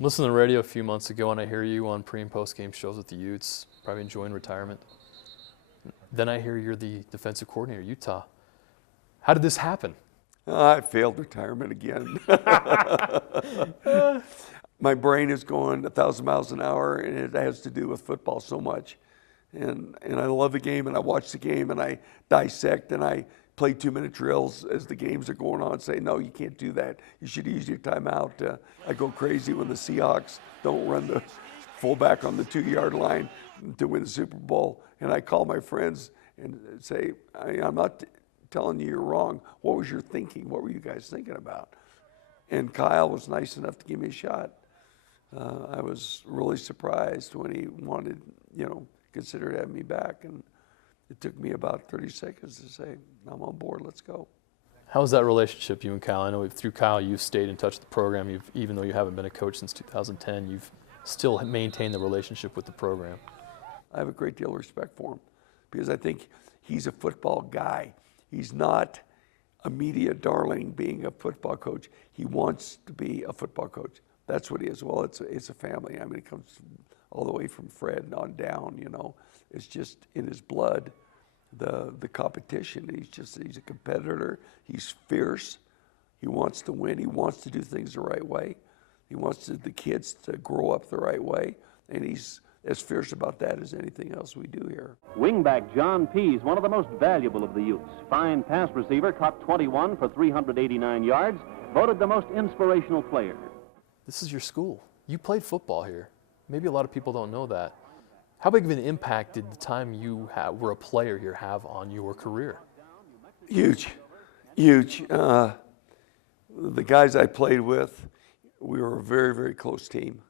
Listening to the radio a few months ago, and I hear you on pre- and post-game shows with the Utes, probably enjoying retirement. Then I hear you're the defensive coordinator at Utah. How did this happen? I failed retirement again. My brain is going 1,000 miles an hour, and it has to do with football so much. And I love the game, and I watch the game, and I dissect, and I play 2-minute drills as the games are going on, say, no, you can't do that. You should use your timeout. I go crazy when the Seahawks don't run the fullback on the 2-yard line to win the Super Bowl. And I call my friends and say, I'm not telling you you're wrong. What was your thinking? What were you guys thinking about? And Kyle was nice enough to give me a shot. I was really surprised when he wanted, considered having me back. And it took me about 30 seconds to say, I'm on board, let's go. How's that relationship, you and Kyle? I know through Kyle you've stayed in touch with the program. Even though you haven't been a coach since 2010, you've still maintained the relationship with the program. I have a great deal of respect for him because I think he's a football guy. He's not a media darling being a football coach. He wants to be a football coach. That's what he is. Well, it's a family. I mean, it comes all the way from Fred on down, It's just in his blood, the competition. He's a competitor. He's fierce. He wants to win. He wants to do things the right way. He wants the kids to grow up the right way. And he's as fierce about that as anything else we do here. Wingback John Pease, one of the most valuable of the Utes. Fine pass receiver, caught 21 for 389 yards, voted the most inspirational player. This is your school. You played football here. Maybe a lot of people don't know that. How big of an impact did the time you were a player here have on your career? Huge, huge. The guys I played with, we were a very, very close team.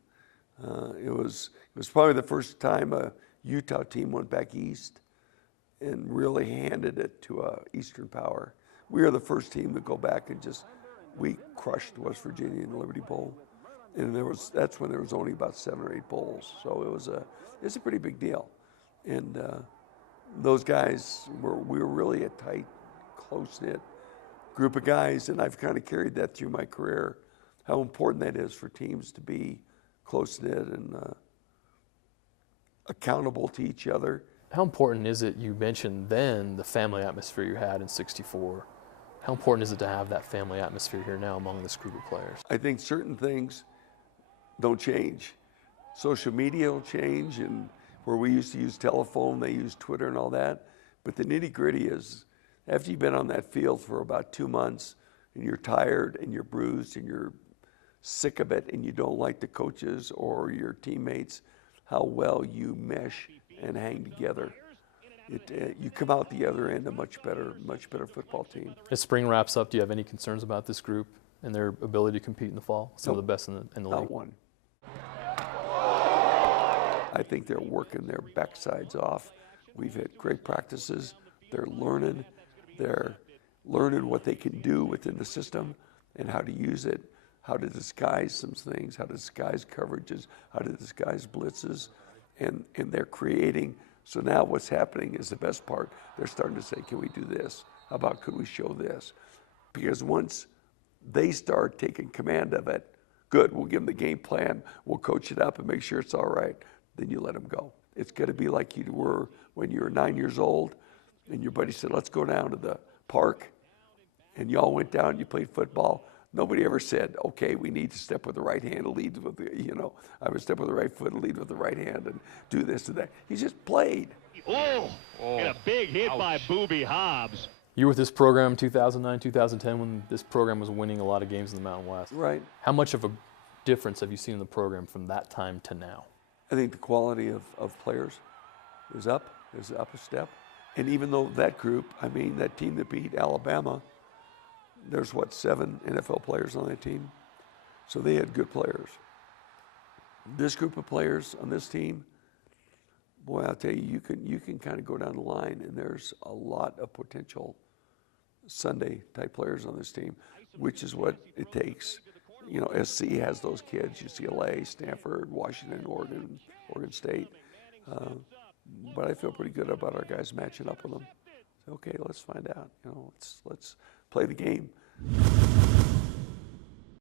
It was probably the first time a Utah team went back east and really handed it to a Eastern power. We were the first team to go back and we crushed West Virginia in the Liberty Bowl. And that's when there was only about 7 or 8 bowls. So it's a pretty big deal. And those guys we were really a tight, close-knit group of guys, and I've kind of carried that through my career, how important that is for teams to be close-knit and accountable to each other. How important is it, you mentioned then, the family atmosphere you had in '64. How important is it to have that family atmosphere here now among this group of players? I think certain things don't change. Social media will change, and where we used to use telephone, they use Twitter and all that. But the nitty-gritty is, after you've been on that field for about 2 months, and you're tired and you're bruised and you're sick of it and you don't like the coaches or your teammates, how well you mesh and hang together. You come out the other end a much better football team. As spring wraps up, do you have any concerns about this group and their ability to compete in the fall? Some of the best in the league. Not one. I think they're working their backsides off. We've had great practices. They're learning. They're learning what they can do within the system and how to use it, how to disguise some things, how to disguise coverages, how to disguise blitzes, and they're creating. So now what's happening is the best part. They're starting to say, can we do this? How about could we show this? Because once they start taking command of it, good, we'll give them the game plan, we'll coach it up and make sure it's all right, then you let them go. It's going to be like you were when you were 9 years old and your buddy said, let's go down to the park, and you all went down and you played football. Nobody ever said, okay, we need to step with the right hand and lead with I would step with the right foot and lead with the right hand and do this and that. He just played. And a big hit by Booby Hobbs. You were with this program 2009, 2010 when this program was winning a lot of games in the Mountain West. Right. How much of a difference have you seen in the program from that time to now? I think the quality of players is up a step. And even though that group, that team that beat Alabama, there's 7 NFL players on that team. So they had good players. This group of players on this team, boy, I'll tell you, you can kind of go down the line, and there's a lot of potential Sunday type players on this team, which is what it takes. SC has those kids, UCLA, Stanford, Washington, Oregon State. But I feel pretty good about our guys matching up with them. Okay, let's find out. Let's play the game.